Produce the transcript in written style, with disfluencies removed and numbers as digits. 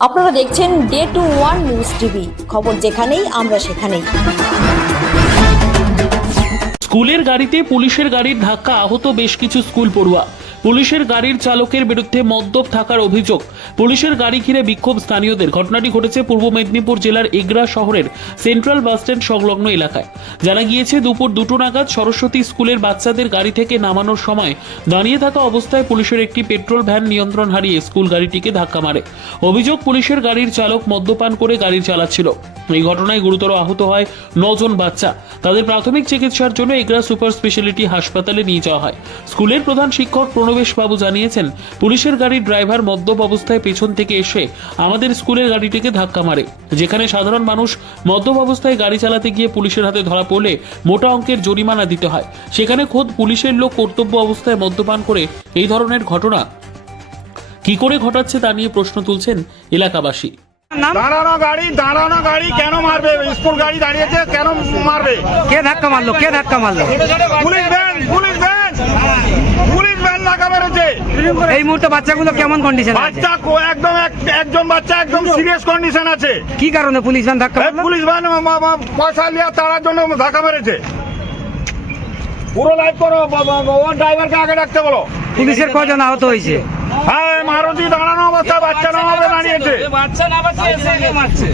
আপনারা দেখছেন day to one news TV, খবর যেখানেই আমরা সেখানেই। স্কুলের গাড়িতে পুলিশের গাড়ির ধাক্কা, আহত বেশ কিছু স্কুল পড়ুয়া। পুলিশের গাড়ির চালকের বিরুদ্ধে মদ্যপ থাকার অভিযোগ। পুলিশের গাড়ি ঘিরে বিক্ষোভ স্থানীয়দের। ঘটনাটি ঘটেছে পূর্ব মেদিনীপুর জেলার এগরা শহরের সেন্ট্রাল বাসস্ট্যান্ড সংলগ্ন এলাকায়। জানা গিয়েছে দুপুর 2টো নাগাদ সরস্বতী স্কুলের বাচ্চাদের গাড়ি থেকে নামানোর সময় দাঁড়িয়ে থাকা অবস্থায় পুলিশের একটি পেট্রোল ভ্যান নিয়ন্ত্রণ হারিয়ে স্কুল গাড়িটিকে ধাক্কা মারে। অভিযোগ, পুলিশের গাড়ির চালক মদ্যপান করে গাড়ি চালাচ্ছিল। এই ঘটনায় গুরুতর আহত হয় 9 জন বাচ্চা। তাদের প্রাথমিক চিকিৎসার জন্য এগরা সুপার স্পেশালিটি হাসপাতালে নিয়ে যাওয়া হয়। স্কুলের প্রধান শিক্ষক প্রণবেশ বাবু জানিয়েছেন, পুলিশের গাড়ির ড্রাইভার মদ্যপ অবস্থায় পেছন থেকে এসে আমাদের স্কুলের গাড়িটিকে ধাক্কা মারে। যেখানে সাধারণ মানুষ মদ্যপ অবস্থায় গাড়ি চালাতে গিয়ে পুলিশের হাতে ধরা পড়লে মোটা অঙ্কের জরিমানা দিতে হয়, সেখানে খোদ পুলিশের লোক কর্তব্য অবস্থায় মদ্যপান করে এই ধরনের ঘটনা কি করে ঘটাচ্ছে তা নিয়ে প্রশ্ন তুলছেন এলাকাবাসী। দাঁড়ানো গাড়ি কেন মারবে? স্কুল গাড়ি দাঁড়িয়েছে, কেন মারবে? কে ধাক্কা মারলো? পুলিশ ভ্যান লাগা মেরেছে। এই মুহূর্তে বাচ্চাগুলো কেমন কন্ডিশন আছে? বাচ্চা একজন বাচ্চা একদম সিরিয়াস কন্ডিশন আছে। কি কারণে পুলিশ ভ্যান ধাক্কা মারলো? পুলিশ ভ্যান পয়সা লিয়া তার জন্য ধাক্কা মেরেছে। পুরো লাইভ করো, ওর ড্রাইভারকে আগে ডাকতে বলো। পুলিশের কজন আহত হয়েছে? হ্যাঁ, মারুতি দাঁড়ানো অবস্থায় বাচ্চা নামাবে দাঁড়িয়েছে।